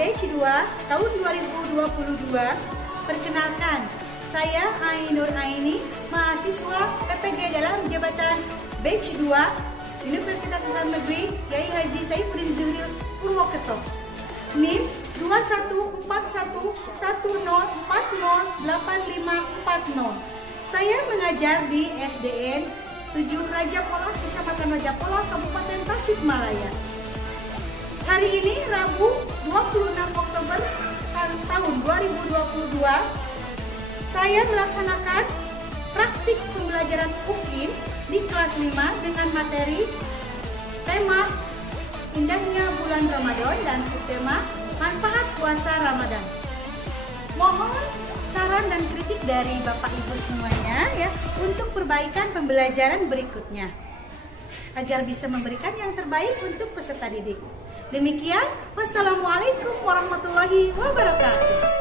batch 2 tahun 2022. Perkenalkan, saya Ainur Aini, mahasiswa PPG dalam jabatan batch 2 Universitas Islam Negeri Kyai Haji Saifuddin Zuhri Purwokerto. NIM 214110408540. Saya mengajar di SDN 7 Raja Polah, Kecamatan Raja Polah, Kabupaten Tasikmalaya. Hari ini Rabu 26 Oktober tahun 2022, saya melaksanakan praktik pembelajaran UKIM di kelas 5 dengan materi tema Indahnya Bulan Ramadan dan subtema Manfaat Puasa Ramadan. Mohon saran dan kritik dari Bapak Ibu semuanya ya untuk perbaikan pembelajaran berikutnya agar bisa memberikan yang terbaik untuk peserta didik. Demikian, wassalamualaikum warahmatullahi wabarakatuh.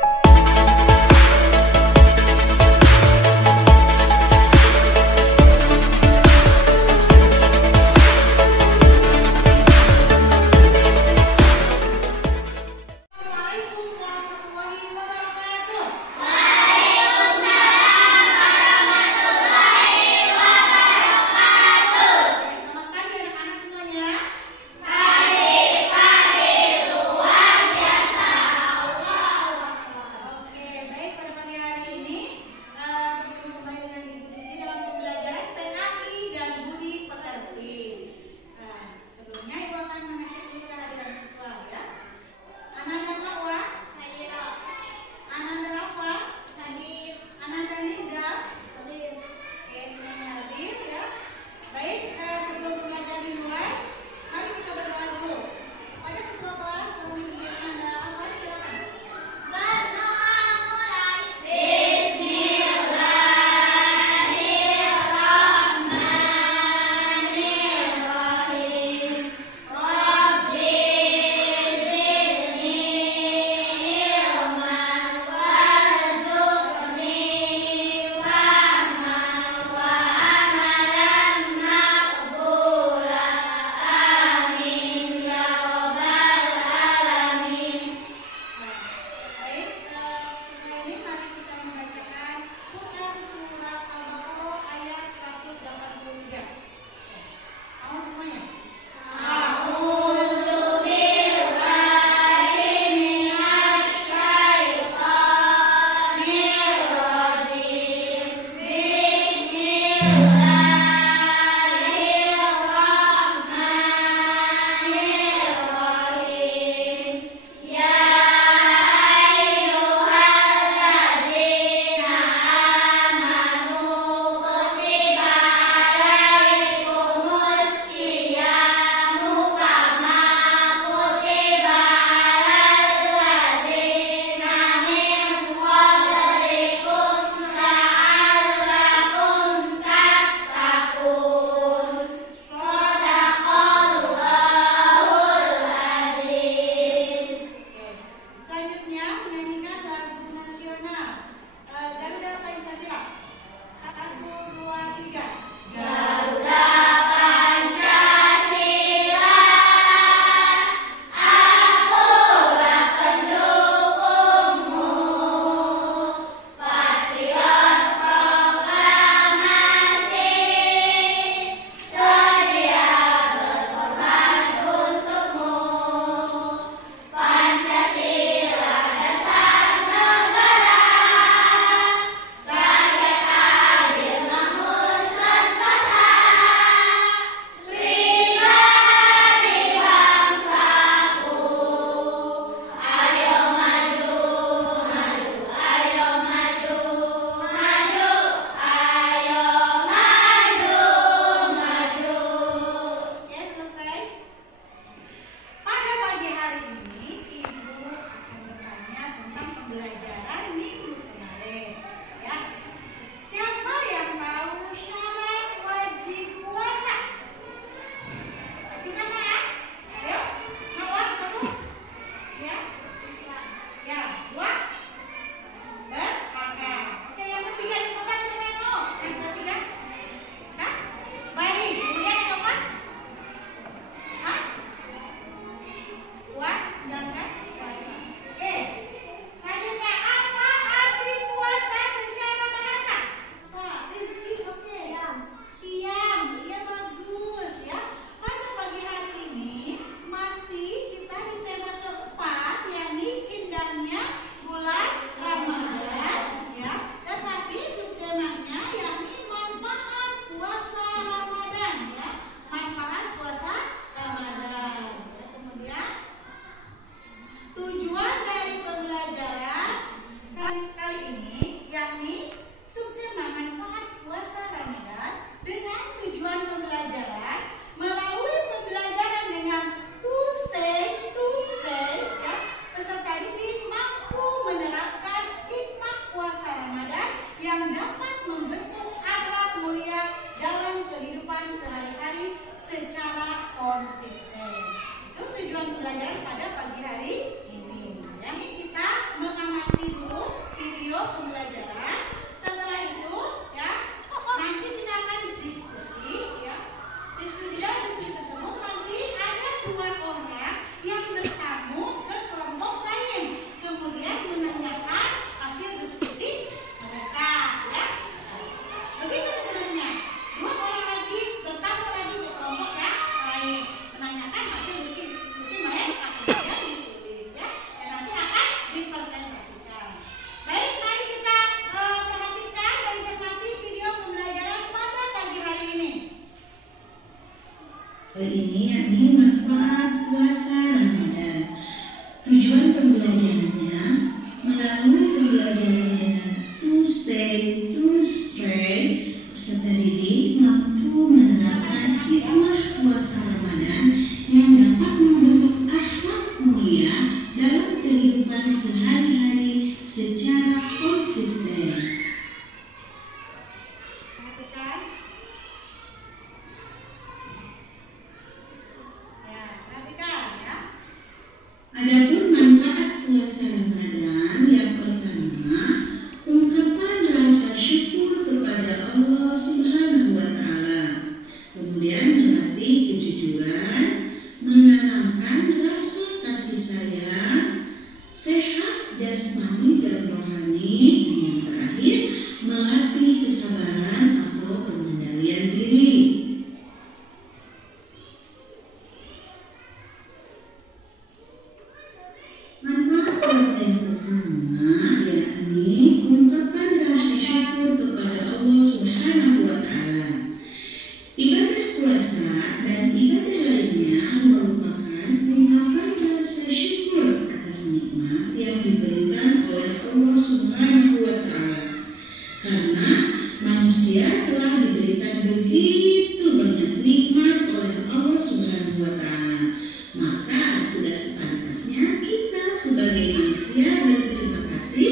begitu banyak nikmat oleh Allah Subhanahu wa Ta'ala. Maka sudah sepantasnya kita sebagai manusia berterima kasih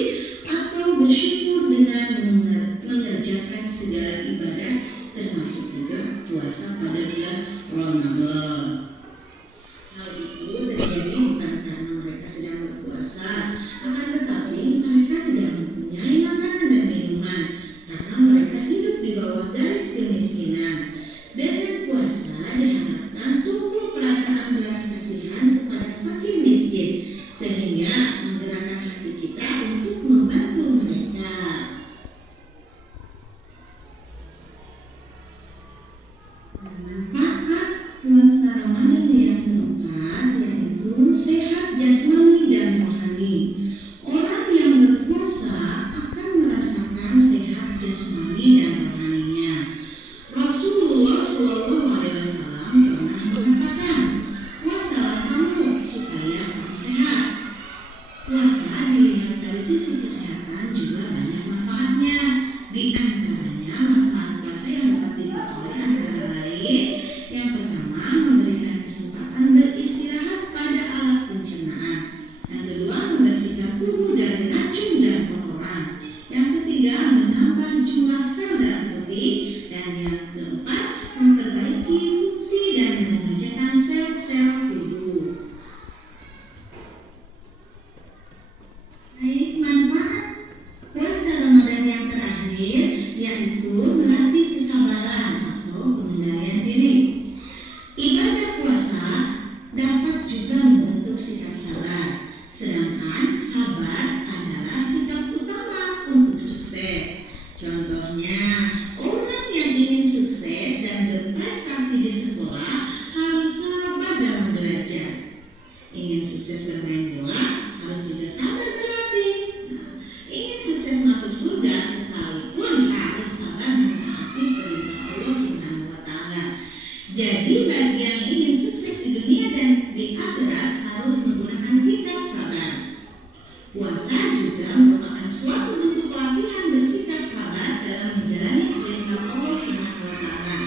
atau bersyukur dengan mengerjakan segala ibadah, termasuk juga puasa pada bulan Ramadan. Hal itu terjadi bukan karena mereka sedang berpuasa, akan tetapi mereka tidak mempunyai makanan dan minuman karena mereka hidup di bawah garis kemiskinan. Dengan puasa diharapkan tumbuh perasaan belas kasihan kepada fakir miskin, sehingga menggerakkan hati kita untuk membantu mereka. Manfaat puasa Ramadan yang keempat yaitu sehat jasmani dan rohani. Orang yang berpuasa akan merasakan sehat jasmani dan rohaninya. Rasulullah SAW pernah mengatakan, puasalah kamu supaya kamu sehat. Puasa dilihat dari sisi kesehatan juga banyak manfaatnya. Di antaranya manfaat puasa yang dapat diperoleh antara lain, yang pertama memberikan kesempatan beristirahat pada alat pencernaan. Yang kedua membersihkan tubuh dari racun dan kotoran. Yang ketiga menambah jumlah sel darah putih. Dan yang keempat memperbaiki fungsi dan mengerjakan sel-sel tubuh. Baik, manfaat puasa Ramadan yang terakhir yaitu melatih kesabaran atau pengendalian diri. Ibadah puasa dapat juga membentuk sikap sabar, sedangkan sabar adalah sikap utama untuk sukses. Contohnya, orang yang ingin sukses dan berprestasi di sekolah harus sabar dalam belajar. Ingin sukses bermain bola harus juga sabar berlatih. Ingin sukses masuk surga sekalipun harus sabar menaati perintah Allah Subhanahu wa Ta'ala. Jadi bagi yang ingin sukses di dunia dan di akhirat harus menggunakan sikap sabar. Puasa juga merupakan suatu bentuk pelatihan bersikap sabar dalam menjalani perintah Allah Subhanahu wa Ta'ala.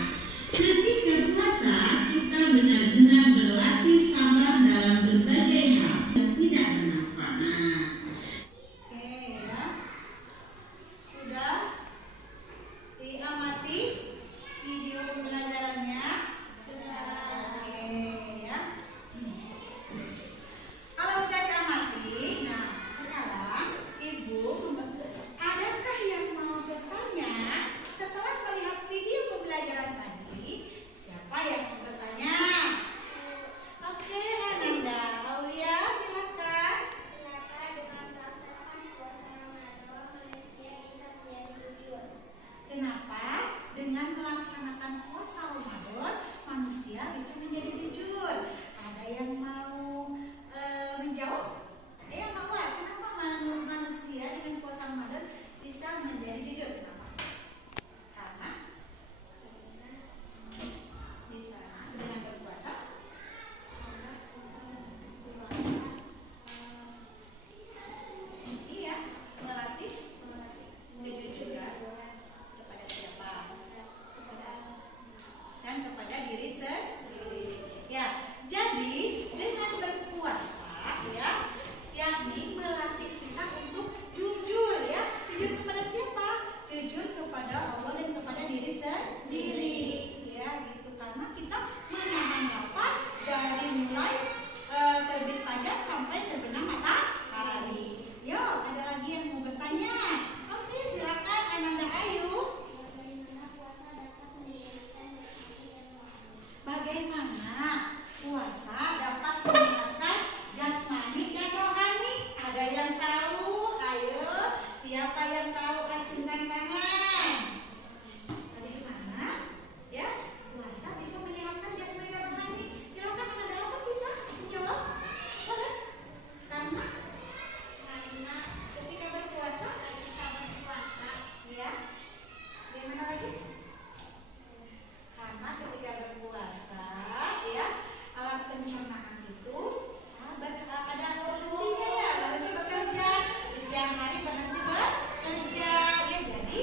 Ketika puasa, kita benar-benar berlatih sabar dalam berbagai hal yang tidak bermanfaat. Oke ya, sudah diamati video pembelajarannya? Sudah. Oke ya. Kalau sudah diamati, nah sekarang Ibu, adakah yang mau bertanya setelah melihat video pembelajaran tadi? Siapa yang mau bertanya? Oke, Ananda, Aulia, silakan. Kenapa dengan melaksanakan puasa Ramadan manusia bisa menjadi jujur? Ada yang mau menjawab? Kenapa manusia dengan puasa Ramadan bisa menjadi jujur? Kenapa? Karena di sana dengan berpuasa iya melatih kejujuran kepada siapa? Dan kepada diri sendiri. Ya, jadi dengan berpuasa ya, yakni melatih kita untuk jujur ya. Jujur kepada siapa? Jujur kepada Allah dan kepada diri sendiri. Ya, gitu. Karena kita menahan lapar dari mulai terbit fajar sampai terbenam matahari. Yo, ada lagi yang mau bertanya? Oke, silakan Ananda Ayu. Bagaimana puasa dapat meningkatkan jasmani dan rohani? Ada yang tahu? Ayo, siapa yang tahu? Acungkan tangan. Bagaimana? Ya, puasa bisa menyehatkan jasmani dan rohani. Silakan Ananda apa bisa menjawab? Boleh? Karena ketika berpuasa, ya. Bagaimana lagi? Karena ketika berpuasa, ya, alat pencernaan itu ada berhentinya ya, berhenti bekerja. Di siang hari berhenti bekerja, ya. Jadi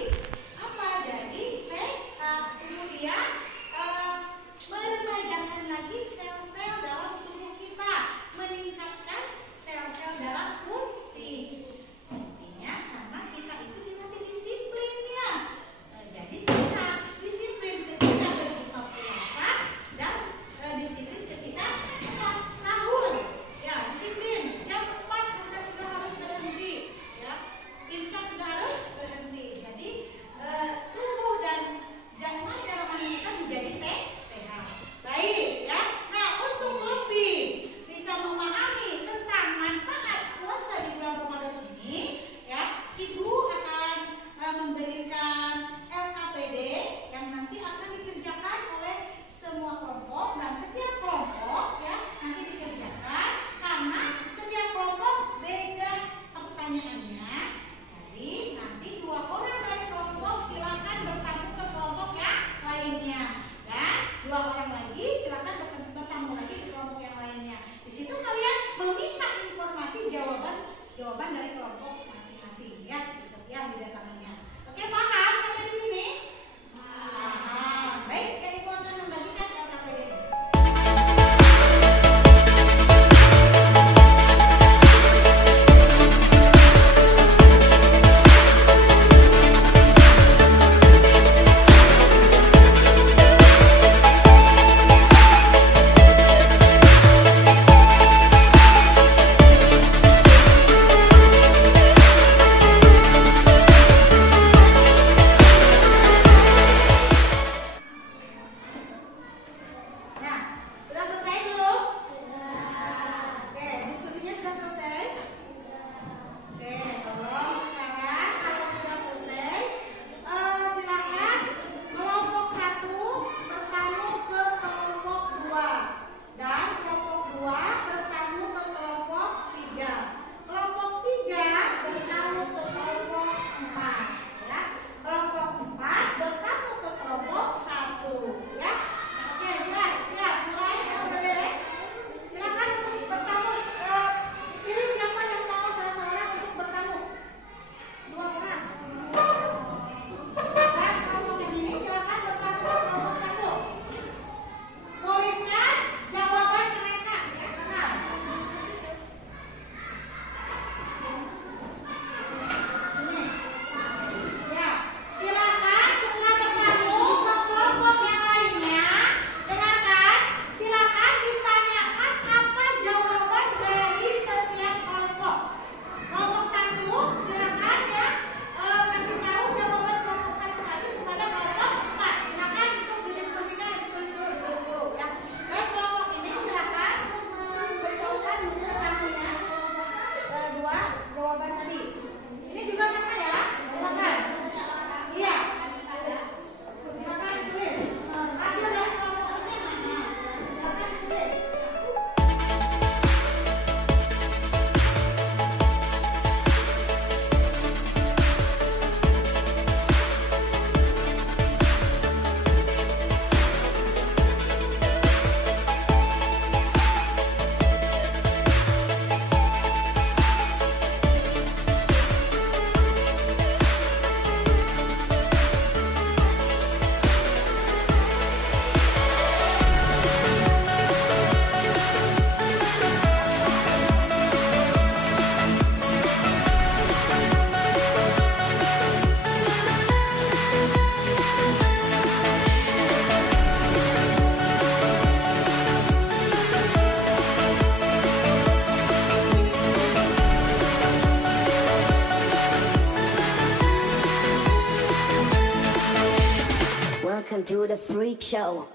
Welcome to the freak show.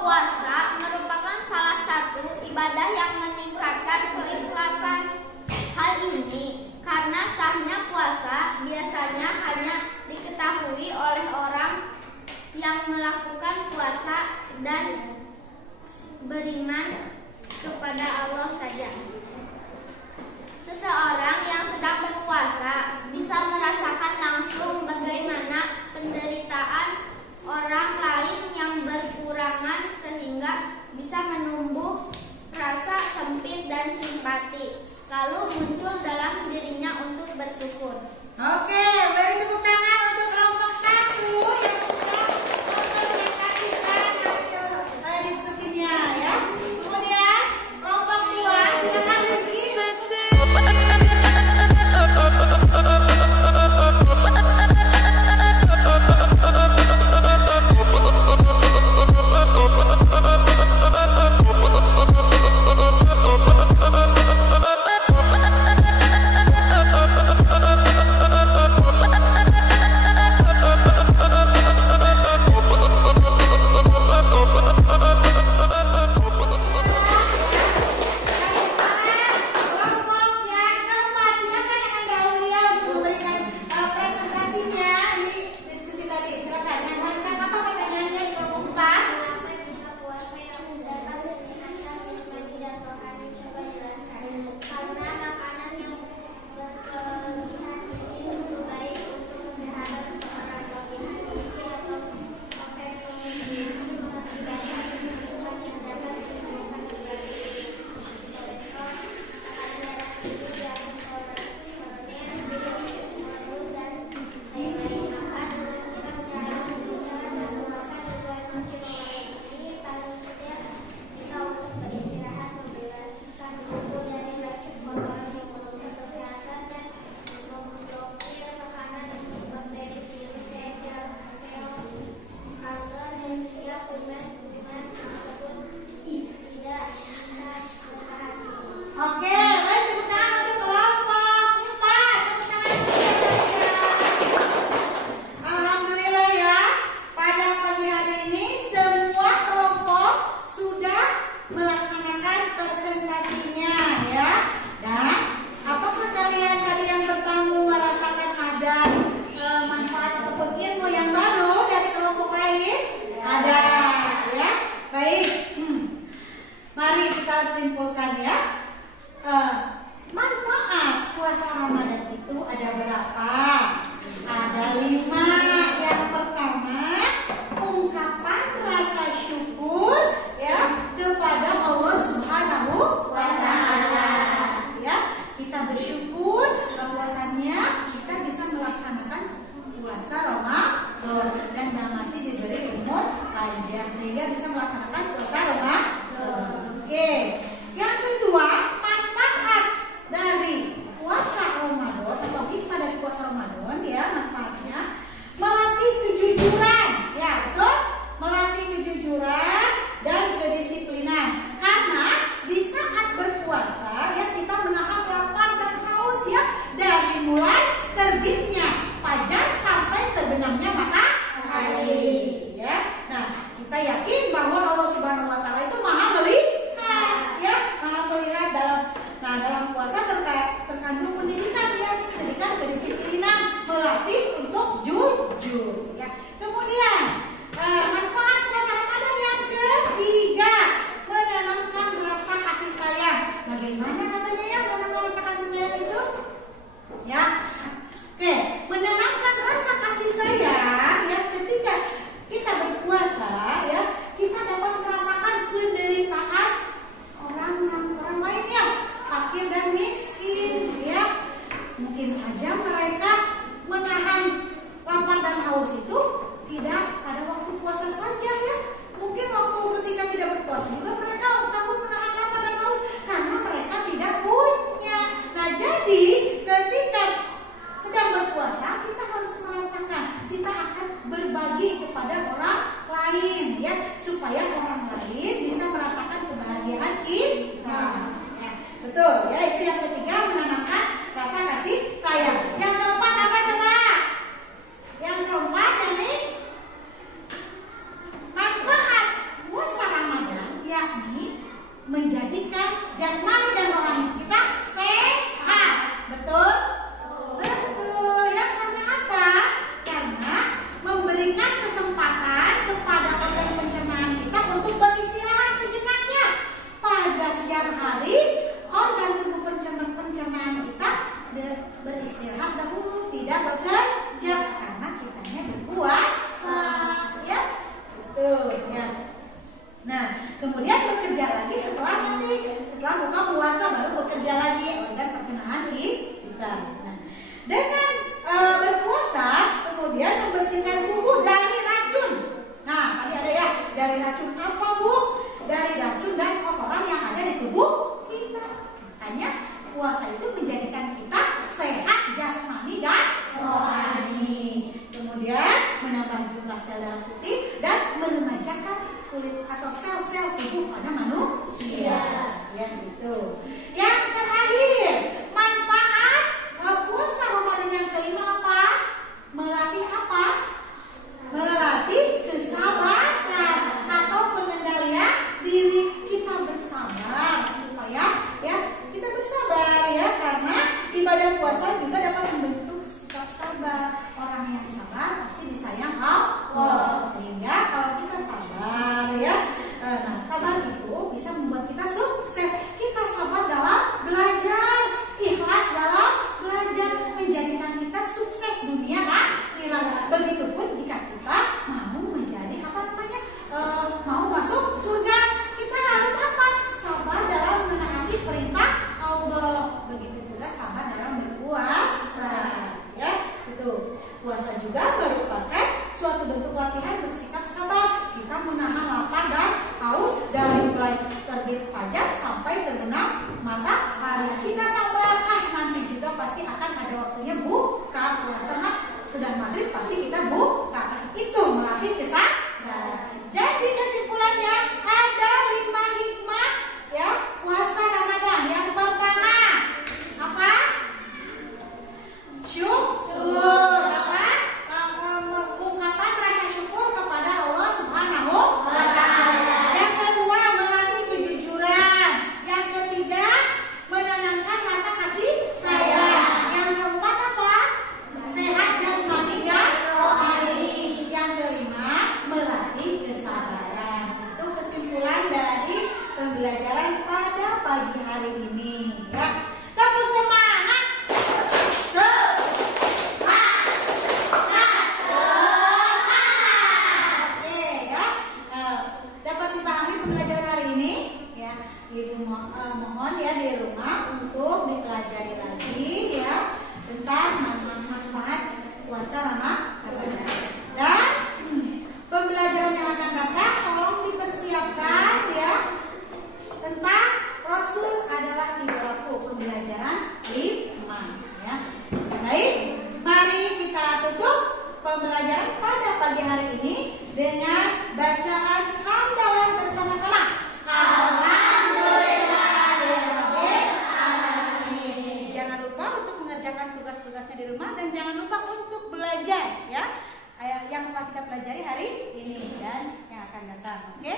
Puasa merupakan salah satu ibadah yang meningkatkan keikhlasan. Hal ini karena sahnya puasa biasanya hanya diketahui oleh orang yang melakukan puasa dan beriman kepada Allah saja. Seseorang yang sedang berpuasa bisa merasakan langsung bagaimana penderitaan orang lain yang berkurangan sehingga bisa menumbuh rasa sempit dan simpati, lalu muncul dalam dirinya untuk bersyukur. Oke, beri tepuk tangan untuk kelompok 1 yang sudah mempresentasikan hasil diskusinya ya. Kemudian kelompok Nah, dalam puasa terkandung pendidikan ya, pendidikan kedisiplinan, melatih untuk jujur ya. Kemudian manfaat puasa Ramadan yang ketiga, menanamkan rasa kasih sayang. Bagaimana katanya ya menanamkan rasa kasih sayang itu? Ya. Oke, menanamkan rasa kasih sayang ya ketika kita berpuasa ya, kita dapat merasakan penderitaan orang lainnya, fakir dan miskin ya. Mungkin saja mereka menahan lapar dan haus itu tidak pada waktu puasa saja ya. Mungkin waktu ketika tidak berpuasa juga mereka sanggup menahan lapar dan haus karena mereka tidak punya. Nah, jadi ketika sedang berpuasa kita harus merasakan, kita akan berbagi kepada orang lain ya, supaya orang lain bisa merasakan kebahagiaan kita. Ya, betul ya, itu yang ketiga, menanamkan rasa kasih sayang. Yang keempat apa coba? Yang keempat yakni manfaat puasa Ramadan, yakni menjadikan jasmani dan rohani kita sehat. Betul? Betul ya, karena apa? Karena memberikan kesempatan kepada organ pencernaan kita untuk beristirahat sejenak ya. Pada siang hari organ tubuh pencernaan kita beristirahat dahulu, tidak bekerja karena kitanya berpuasa ya. Betul ya. Nah, kemudian bekerja lagi setelah buka puasa baru bekerja lagi organ pencernaan kita. Nah, dengan berpuasa kemudian membersihkan tubuh dari racun. Nah, tadi ada ya, dari racun apa Bu? Dari racun dan kotoran yang ada di tubuh kita. Makanya puasa itu menjadikan kita sehat jasmani dan rohani. Kemudian menambah jumlah sel darah putih dan meremajakan kulit atau sel-sel tubuh pada manusia. Ya gitu. Yang terakhir, manfaat puasa Ramadan yang kelima apa? Melatih apa? Melatih kesabaran atau pengendalian diri. Kita bersabar supaya ya kita bersabar ya, karena ibadah puasa juga dapat membentuk sikap sabar. Orang yang sabar pasti disayang Allah. Sehingga kalau kita sabar ya, nah sabar itu bisa membuat kita sukses. Kita sabar dalam belajar, ikhlas dalam belajar, menjadikan kita sukses dunia akhirat. Begitupun jika kita mau menjadi mau masuk surga, kita harus apa? Sabar dalam menaati perintah Allah. Begitu juga sabar dalam berpuasa. Ya, itu. Puasa juga merupakan suatu bentuk latihan bersikap sabar. Kita menahan lapar dan haus dari mulai terbit fajar sampai terbenam matahari. Kita sabar, nanti juga pasti akan ada waktunya buka puasa. Sudah maghrib pasti kita buka. Itu melatih kesabaran. Jadi kesimpulannya ada 5 hikmah ya puasa Ramadan. Yang pertama apa? Syukur. Ungkapan rasa syukur kepada Allah Subhanahu wa Ta'ala. Yang kedua, melatih kejujuran. Yang ketiga, menanamkan rasa kasih sayang. Yang keempat apa? Sehat jasmani dan rohani. Yang kelima, melatih kesabaran. Itu kesimpulan dari pembelajaran pada pagi hari ini ya. Tepuk semangat. Ibu mohon ya di rumah untuk dipelajari lagi ya tentang manfaat puasa Ramadan. Dan pembelajaran yang akan datang tolong dipersiapkan ya tentang Rasul adalah idolaku, pembelajaran 5 ya. Baik, mari kita tutup pembelajaran pada pagi hari ini dengan bacaan hamdalah bersama-sama. Jangan lupa untuk mengerjakan tugas-tugasnya di rumah dan jangan lupa untuk belajar ya yang telah kita pelajari hari ini dan yang akan datang. Oke?